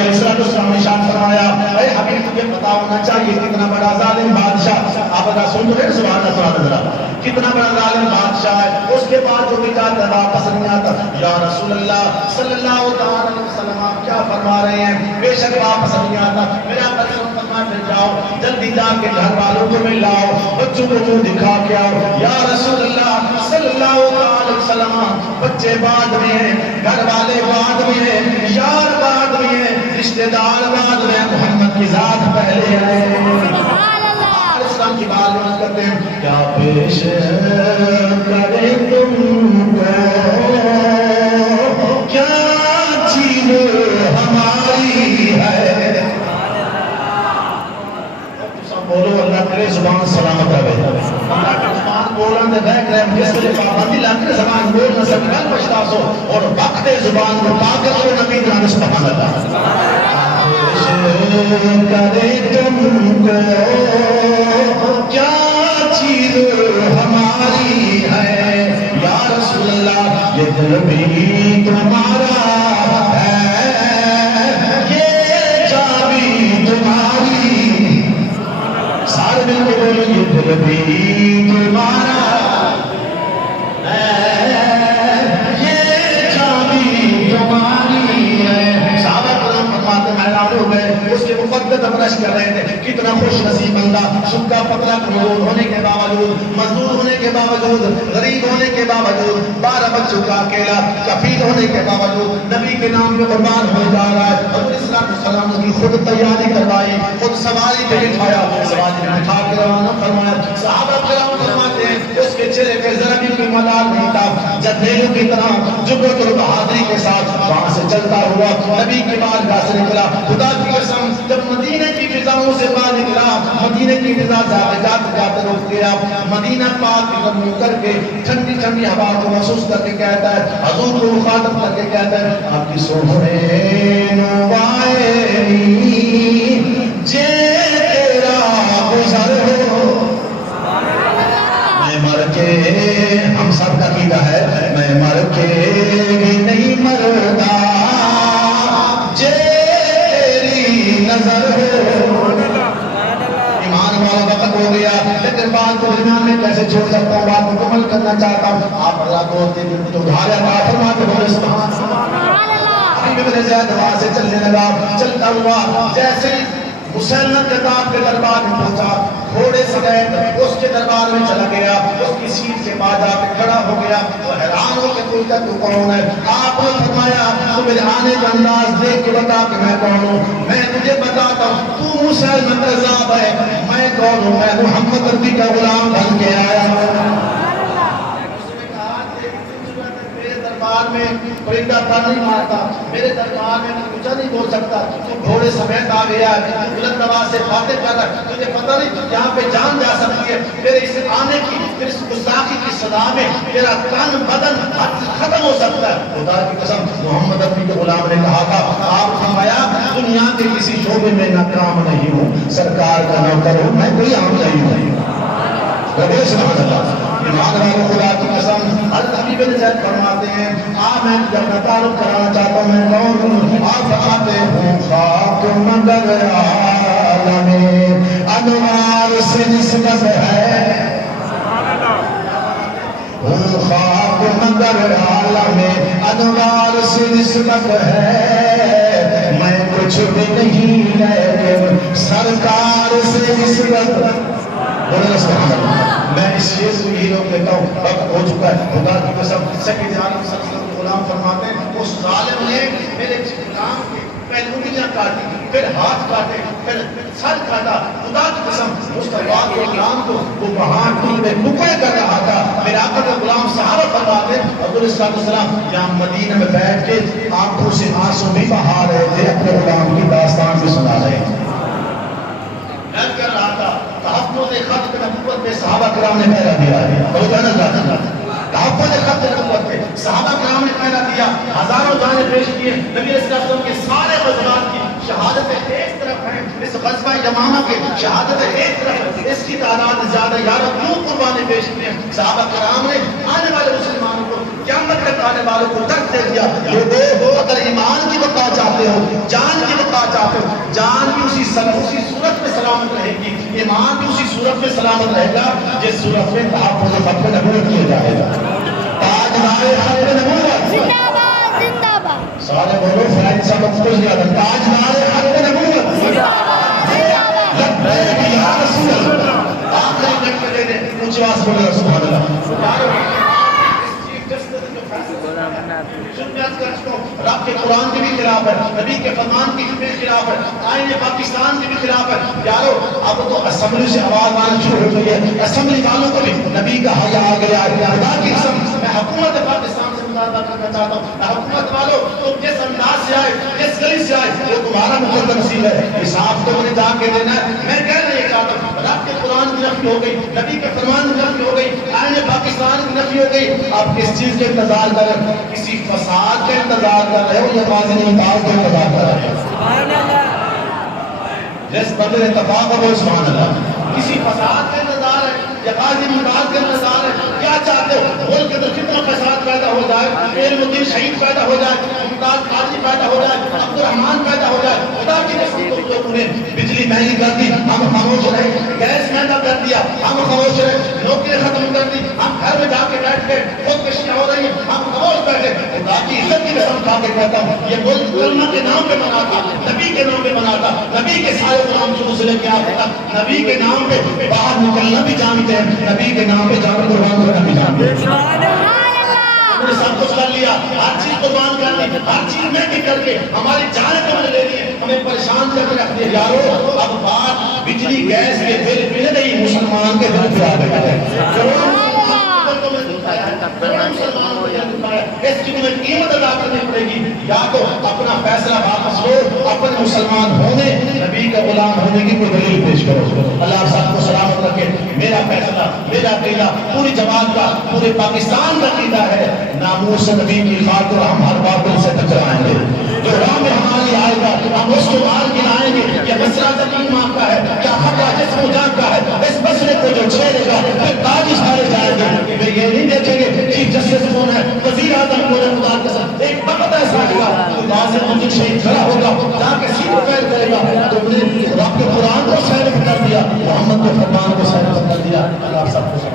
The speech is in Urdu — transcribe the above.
السلام نے شان فرمایا اے حبیب تجھے پتا ہونا چاہیے کتنا بڑا ظالم بادشاہ، آپ ادا سن رہے ہیں سبحان اللہ، کتنا بڑا ظالم بادشاہ ہے، اس کے بعد جو بھی جاتا ہے واپس نہیں آتا۔ یا رسول اللہ صلی اللہ علیہ وسلم آپ کیا فرما رہے ہیں؟ بے شک واپس نہیں آتا۔ میرا قسم فرما پھر جاؤ جلدی جا کے گھر والوں کو مل لاؤ، بچوں کو جو دکھا کے آؤ۔ یا رسول اللہ صلی اللہ علیہ وسلم بچے بعد میں ہیں، گھر والے بعد میں ہیں، یار بعد میں ہیں، رشتہ دار بعد میں، محمد کی ذات پہلے ہے۔ اسلام کی بات کرتے ہیں، کیا پیش کرے تم کو، کیا چیز ہماری ہے۔ بولو اللہ کرے زبان سلامت رہے، اللہ کی زبان بولن دے بیٹھ رہے ہیں، جس کے پابندی لاکھ زبان بول نہ سکتا پچھتاس ہو، اور وقت زبان کو پاکر ہو نبی جان سبحان اللہ۔ کرے تم کو کیا چیز ہماری ہے، یا رسول اللہ یہ دل بھی تمہارا ہے، یہ چابی تمہاری، سارے مل کے بولو یہ دل بھی تمہارا ہے، یہ چابی تمہاری ہے۔ صحابہ کرام فرماتے ہیں حیران ہو گئے، اس کے مقدس امرش کر رہے تھے، کتنا خوش نصیب بندہ، سکا پتلا کمزور ہونے کے باوجود، مزدور ہونے کے باوجود، غریب ہونے کے باوجود، 12 بچوں کا اکیلا کفیل ہونے کے باوجود نبی کے نام پہ قربان ہو جا رہا ہے۔ حضور اسلام السلام کی خود تیاری کروائی، خود سواری پہ بٹھایا، سواری پہ بٹھا کے روانہ فرمایا۔ صحابہ کرام فرماتے ہیں اس کے چہرے پہ ذرا بھی کوئی ملال نہیں تھا، جدیلوں کی طرح جرأت اور بہادری کے ساتھ وہاں سے چلتا ہوا نبی کی بارگاہ سے نکلا۔ خدا کی قسم جب مدینے کی فضاؤں سے باہر نکلا، مدینے کی فضا جاتے جاتے رک گیا، مدینہ پاک کی قدم کر کے ٹھنڈی ٹھنڈی ہوا کو محسوس کر کے کہتا ہے، حضور کو مخاطب کر کے کہتا ہے، آپ کی سوہرے نوائے جے تیرا گزر ہو، میں مر کے، ہم سب کا عقیدہ ہے میں مر کے نہیں مردا، جے تیری نظر ہو۔ ایمان والا وقت ہو گیا، لیکن بات کو درمیان میں کیسے چھوڑ سکتا ہوں، بات مکمل کرنا چاہتا ہوں۔ آپ اللہ کو تو ڈھالیا بات فرماتے ہو سبحان اللہ۔ ابھی میرے زیادہ دعا سے چلنے لگا، چلتا ہوا جیسے مسلمت کتاب کے دربار میں پہنچا، گھوڑے سمیت اس کے دربار میں چلا گیا، اس کی سیٹ کے بعد آ کے کھڑا ہو گیا، وہ حیران ہو کے پوچھتا تو کون ہے؟ آپ نے فرمایا تو میرے آنے کا انداز دیکھ کے بتا کہ میں کون ہوں، میں تجھے بتاتا ہوں تو مسلمت کذاب ہے، میں کون ہوں؟ میں محمد عربی کا غلام بن کے آیا ہوں۔ دربار میں پرندہ پر نہیں مارتا، میرے دربار میں کچھ نہیں بول سکتا، تو گھوڑے سمیت آ گیا ہے، بلند آواز سے باتیں کر رہا ہے، تجھے پتہ نہیں یہاں پہ جان جا سکتی ہے، میرے اس آنے کی، پھر اس گستاخی کی صدا میں میرا تن بدن ختم ہو سکتا ہے۔ خدا کی قسم محمد عربی کے غلام نے کہا تھا، آپ فرمایا دنیا کے کسی شعبے میں ناکام نہیں ہوں، سرکار کا نوکر ہوں، میں کوئی عام نہیں ہوں۔ سبحان اللہ۔ ایمان والوں خدا کی قسم حضرت حبیب بن زید فرماتے ہیں، میں جب میں تعارف کرانا چاہتا ہوں میں کون ہوں، آپ فرماتے ہیں خاک مگر عالم انوار سے نسبت ہے، خاک مگر عالم انوار سے نسبت ہے، میں کچھ بھی نہیں لیکن سرکار سے نسبت۔ میں اس چیز کو یہی لوگ کہتا ہوں، وقت ہو چکا ہے، خدا کی قسم سید عالم صلی اللہ علیہ وسلم کے غلام فرماتے ہیں اس ظالم نے میرے غلام کے پہلے انگلیاں کاٹی، پھر ہاتھ کاٹے، پھر سر کاٹا، خدا کی قسم مصطفیٰ کے غلام کو وہ وہاں ٹکڑے ٹکڑے کر رہا تھا۔ میرے آقا کا غلام صحابہ فرماتے ہیں حضور صلی اللہ علیہ وسلم یہاں مدینہ میں بیٹھ کے آنکھوں سے آنسو بھی بہا رہے تھے، اپنے غلام کی داستان بھی سنا رہے تھے۔ کر رہا تھا تحفظ خط نبوت میں صحابہ کرام نے پہرا دیا ہے، تحفظ خط نبوت میں صحابہ کرام نے پہرا دیا، ہزاروں جانیں پیش کیے، نبی صلی اللہ علیہ وسلم کے سارے غزوات کی شہادتیں ایک طرف ہیں، اس غزوہ یمامہ کے شہادتیں ایک طرف ہیں، اس کی تعداد زیادہ، یارو کیوں قربانی پیش کیے؟ صحابہ کرام نے آنے والے مسلمانوں کو، قیامت تک آنے والوں کو درس دے دیا، لوگوں اگر ایمان کی بقا چاہتے ہو، جان کی بقا اسی صورت میں سلامت رہے گی، ایمان بھی اسی صورت میں سلامت رہے گا جس صورت میں تحفظ ختم نبوت کیا جائے گا۔ تاجدار ختم نبوت زندہ باد، زندہ باد، سارے بولو فرائض صاحب کو خوش دیا تھا، تاجدار ختم نبوت زندہ باد، زندہ باد، لبیک یا رسول اللہ۔ آخری نعت دے دیں، اونچی آواز بولے سبحان اللہ۔ رب کے قرآن کے بھی خلاف ہے، نبی کے فرمان کے بھی خلاف ہے، آئین پاکستان کے بھی خلاف ہے۔ یارو اب تو اسمبلی سے آواز آنا شروع ہو گئی ہے، اسمبلی والوں کو بھی نبی کا حیا آ گیا ہے۔ خدا کی قسم میں حکومت پاکستان سے مطالبہ کرنا چاہتا ہوں، حکومت والوں تم جس انداز سے آئے، جس گلی سے آئے، وہ تمہارا مقدر نصیب ہے، حساب تو مجھے جا کے دینا ہے۔ میں کہنا یہ چاہتا ہوں رب کے قرآن کی نفی ہو گئی، نبی کے فرمان کی نفی ہو گئی، آئین پاکستان کی نفی ہو گئی، آپ کس چیز کے انتظار کر رہے ہیں؟ کسی فساد کے انتظار کر رہے ہو یا قاضی ممتاز کے انتظار کر رہے ہو؟ جس بندے نے اتفاق ہو سبحان اللہ۔ کسی فساد کا انتظار ہے یا قاضی ممتاز کا انتظار ہے؟ کیا چاہتے ہو ملک کے اندر کتنا فساد پیدا ہو جائے، علم الدین شہید پیدا ہو جائے، ممتاز قاضی پیدا ہو جائے، عبد الرحمان پیدا ہو جائے، خدا کی قسم تم نے بجلی مہنگی کر دی، ہم خاموش رہے، گیس مہنگا کر دیا، ہم خاموش رہے، نوکری ختم کر دی، ہم گھر میں جا کے بیٹھ کے خودکشیاں ہو رہی ہیں، ہم خاموش بیٹھے۔ خدا کی عزت کی قسم کھا کے کہتا ہوں یہ ملک کلمہ کے نام پہ بنا تھا، نبی کے نام پہ بنا تھا، نبی کے سارے غلام شروع سے لے کے آتے تھا، نبی کے نام پہ باہر نکلنا بھی جانتے ہیں، نبی کے نام پہ جان قربان کرنا بھی جانتے ہیں۔ ہم نے سب کچھ کر لیا، ہر چیز قربان کر لی، ہر چیز مہنگی کر کے ہماری جانیں تو ہم نے لے لی ہے، ہمیں پریشان کر کے رکھ دیا۔ یارو اب بات بجلی گیس کے بل پہ نہیں، مسلمان کے دل پہ آ گیا ہے۔ اس کی تمہیں قیمت ادا کرنی پڑے گی، یا تو اپنا فیصلہ واپس لو، اپنے مسلمان ہونے، نبی کا غلام ہونے کی کوئی دلیل پیش کرو۔ اللہ آپ سب کو سلامت رکھے۔ میرا فیصلہ، میرا عقیدہ پوری جماعت کا، پورے پاکستان کا عقیدہ ہے، ناموس نبی کی خاطر ہم ہر باطل سے ٹکرائیں گے۔ جو راہ میں ہماری آئے گا ہم اس کو مار گرائیں گے۔ یہ مسئلہ زمین ماں کا ہے، کیا خطرہ جسم جان کا ہے، اس مسئلے کو جو چھیڑے گا پھر تاج سارے جائیں گے۔ پھر یہ نہیں دیکھیں گے چیف جسٹس کون ہے، وزیر اعظم کون ہے، خدا کے ساتھ ایک وقت ایسا ہوگا خدا سے مجھے شہید کھڑا ہوگا، جا کے سیدھ پیر کرے گا تم نے رب کے قرآن کو سائلنٹ کر دیا، محمد کے فرمان کو سائلنٹ کر دیا۔ اللہ سب کو